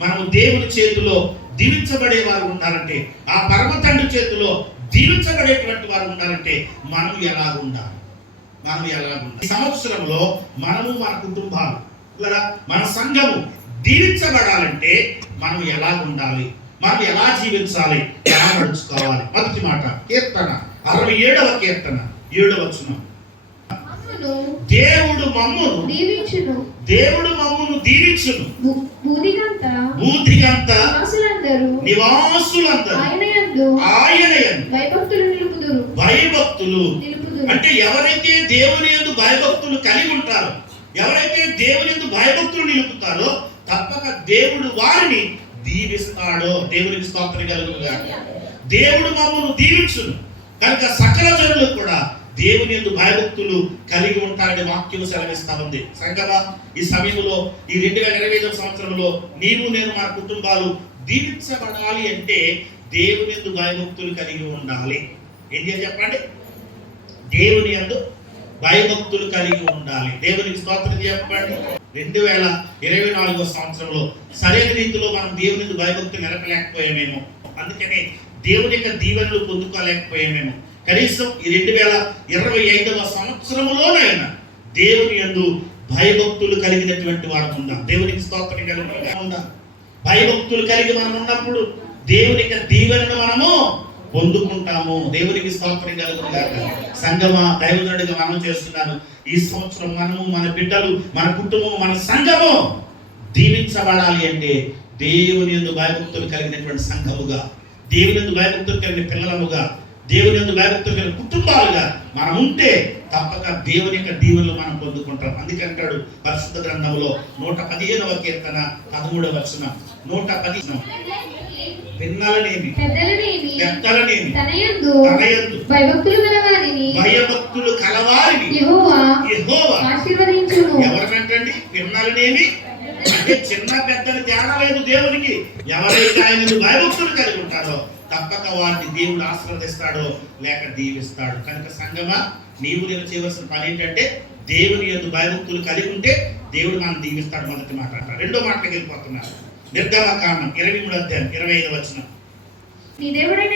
మనము దేవుని చేతిలో దీవించబడే వారు ఉండాలంటే, ఆ పరమ తండ్రి చేతిలో దీవించబడేటువంటి వారు ఉండాలంటే మనం ఎలా ఉండాలి? ఈ సంవత్సరంలో మనము, మన కుటుంబాలు, మన సంఘము దీవించబడాలంటే మనం ఎలా ఉండాలి? మనం ఎలా జీవించాలి? ఎలా నడుచుకోవాలి? మొదటి మాట కీర్తన 67వ కీర్తన 7వ వచనం. దేవుడు మమ్మును దీవించును, భూదిగంత నివాసులందరూ ఆయనయందు భయభక్తులు. అంటే ఎవరైతే దేవుని యందు భయభక్తులు కలిగి ఉంటారో, ఎవరైతే దేవుని యందు భయభక్తులు నిలుపుతారో తప్పక దేవుడు వారిని దీవిస్తాడో. దేవునికి స్తోత్రం కలుగునుగాక. దేవుడు మమ్మల్ని దీవించును కనుక సకల జనులు కూడా దేవుని యందు భయభక్తులు కలిగి ఉంటారని వాక్యం సెలవిస్తా ఉంది. సంగమా, ఈ సమయంలో ఈ 2025వ సంవత్సరంలో నీవు, నేను, మన కుటుంబాలు దీవించబడాలి అంటే దేవుని యందు భయభక్తులు కలిగి ఉండాలి. ఏం చేయాలి చెప్పండి? దేవుని యందు భయభక్తులు కలిగి ఉండాలి. దేవునికి స్తోత్రం చెప్పండి. 2024వ సంవత్సరంలో సరైన రీతిలో మనం దేవుని యందు భయభక్తులు నిలపలేకపోయామేమో, అందుకనే దేవుని యొక్క దీవెనలు పొందుకోలేకపోయామేమో. కనీసం ఈ 2025వ సంవత్సరంలోనైనా దేవుని యందు భయభక్తులు కలిగినటువంటి వారు ఉందాం. దేవునికి స్తోత్రం కలుగునుగాక. భయభక్తులు కలిగి మనం ఉన్నప్పుడు దేవుని యొక్క దీవెనను మనము పొందుకుంటాము. దేవునికి స్తోత్రం కలుగునుగాక. సంఘమా, దైవజనుడిగా మనం చేస్తున్నాను. ఈ సంవత్సరం మనము, మన బిడ్డలు, మన కుటుంబం, మన సంఘము దీవించబడాలి అంటే దేవుని యందు భయభక్తులు కలిగినటువంటి సంఘముగా, దేవుని యందు భయభక్తులు కలిగిన పిల్లలముగా, దేవుని యందు భయభక్తులు కలిగిన కుటుంబాలుగా మనం ఉంటే తప్పక దేవుని యొక్క దీవెనలు మనం పొందుకుంటాం. అందుకంటాడు పరిశుద్ధ గ్రంథంలో 115వ కీర్తన 13వ వచనం. 110 పిన్నలనేమి పెద్దలనేమి తనయందు భయభక్తులు కలవారిని యెహోవా ఆశీర్వదించును. ఎవరినంటండి? పిన్నలనేమి అంటే చిన్న పెద్దల తేడా లేదు దేవునికి. ఎవరైతే ఆయన భయభక్తులు కలిగి ఉంటారో తప్పక వారిని దేవుడు ఆశీర్వదిస్తాడో లేక దీవిస్తాడు. కనుక సంగమా, నీవు నేను చేయవలసిన పని ఏంటంటే దేవుని యందు భయభక్తులు కలిగి ఉంటే దేవుడు మనం దీవిస్తాడు. మొదటి మాట. రెండో మాటకి వెళ్ళిపోతున్నారు. నిర్గమకాండం 23వ అధ్యాయం 25వ వచనం. నీ దేవుడైన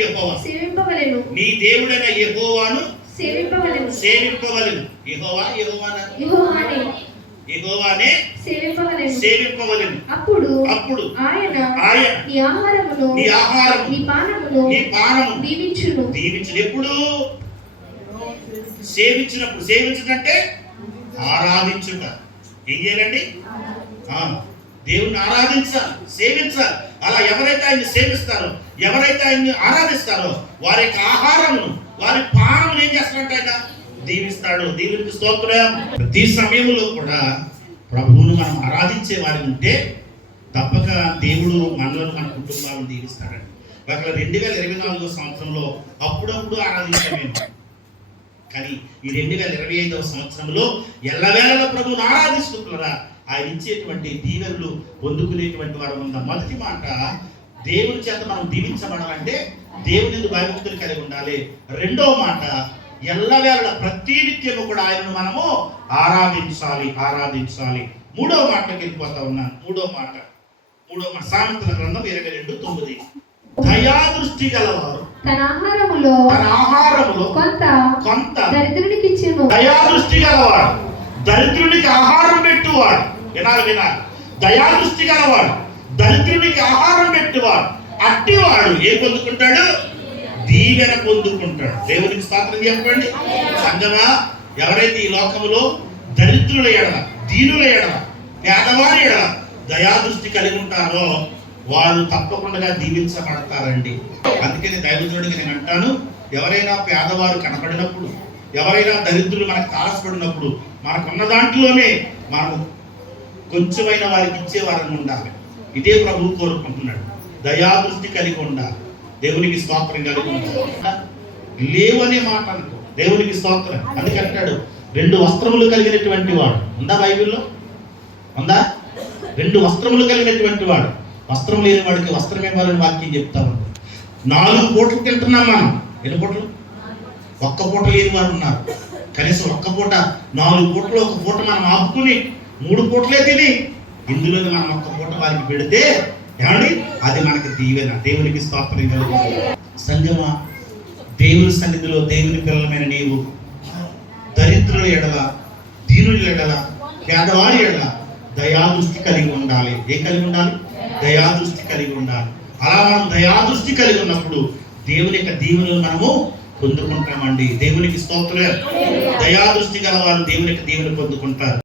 యెహోవా సేవింపవలెను. నీ దేవుడైన యెహోవాను సేవింపవలెను. యెహోవానే సేవింపవలెను. అప్పుడు ఆయన నీ ఆహారమును నీ పానమును దీవించును. ఎప్పుడు? సేవించినప్పుడు. సేవించుటంటే ఆరాధించుట. ఏం చేయాలండి? దేవుణ్ణి ఆరాధించాలి, సేవించాలి. అలా ఎవరైతే ఆయన్ని సేవిస్తారో, ఎవరైతే ఆయన్ని ఆరాధిస్తారో వారి యొక్క ఆహారమును, వారి పానమును ఏం చేస్తారంటే ఆయన దీవిస్తాడు. దేవునికి స్తోత్రం. ప్రతి సమయంలో కూడా ప్రభువును మనం ఆరాధించే వారి ఉంటే తప్పక దేవుడు మనలను, మన కుటుంబాలను దీవిస్తాడండి. ఒకవేళ 2024వ సంవత్సరంలో అప్పుడప్పుడు ఆరాధించాము, కానీ ఈ 2025వ సంవత్సరంలో ఎల్లవేళలా ప్రభువును ఆరాధిస్తున్నారా ఆయన ఇచ్చేటువంటి దీవెనలు పొందుకునేటువంటి వారు ఉందాం. మొదటి మాట, దేవుని చేత మనం దీవించబడాలంటే దేవుని యందు భయభక్తులు కలిగి ఉండాలి. రెండవ మాట, ఎల్లవేళ ప్రతి నిత్యము కూడా ఆయనను మనము ఆరాధించాలి. మూడవ మాటకి వెళ్ళిపోతా ఉన్నాను. మూడవ మాట సామెతల గ్రంథం 22:9. దయాదృష్టి గలవారు తన ఆహారములో కొంత దరిద్రునికి ఇచ్చెను. దయాదృష్టి గలవాడు దరిద్రునికి ఆహారం పెట్టువాడు. వినాలి. దయాదృష్టి గలవాడు దరిద్రునికి ఆహారం పెట్టువాడు. అట్టివాడు ఏం పొందుకుంటాడు? దీవెన పొందుకుంటాడు. దేవునికి స్తోత్రం చెప్పండి. సంగమా, ఎవరైతే ఈ లోకములో దరిద్రుల ఎడల, దీనుల ఎడల, పేదవారి ఎడల దయాదృష్టి కలిగి ఉంటారో వారు తప్పకుండా దీవించబడతారండి. అందుకని దైవజనుడికి నేను అంటాను, ఎవరైనా పేదవారు కనపడినప్పుడు, ఎవరైనా దరిద్రులు మనకు తారసపడినప్పుడు మనకున్న దాంట్లోనే మనము కొంచెమైన వారికి ఇచ్చేవారని ఉండాలి. ఇదే ప్రభువు కోరుకుంటున్నాడు. దయాదృష్టి కలిగి ఉండాలి. దేవునికి స్తోత్రం కలిగి ఉండాలి. లేవనే మాట అనుకో. దేవునికి స్తోత్రం. అందుకంటాడు 2 వస్త్రములు కలిగినటువంటి వాడు. ఉందా బైబిల్లో? ఉందా? 2 వస్త్రములు కలిగినటువంటి వాడు. వస్త్రం లేని వాడికి వస్త్రం ఇవ్వాలని వాక్యం చెప్తా ఉంది. 4 పూటలు తింటున్నాం మనం. ఎన్ని పూటలు? 1 పూట లేని వారు ఉన్నారు. కనీసం 1 పూట, 4 పూటలు 1 పూట మనం ఆపుకుని 3 పూటలే తిని ఇందులో మనం ఒక్క పూట వారికి పెడితే ఏమండి అది మనకి దీవెన. దేవునికి స్తోత్రం కలుగుతుంది. సంగమా, దేవుని సన్నిధిలో దేవుని పిల్లలమైన నీవు దరిద్రుల ఎడల, దీనుల ఎడల, పేదవాడి ఎడల దయాదృష్టి కలిగి ఉండాలి. ఏం కలిగి ఉండాలి? దయాదృష్టి కలిగి ఉండాలి. అలా మనం దయాదృష్టి కలిగి ఉన్నప్పుడు దేవుని యొక్క దీవెనలు మనము పొందుకుంటామండి. దేవునికి స్తోత్రం. దయాదృష్టి గల వారు దేవుని యొక్క దీవెన పొందుకుంటారు.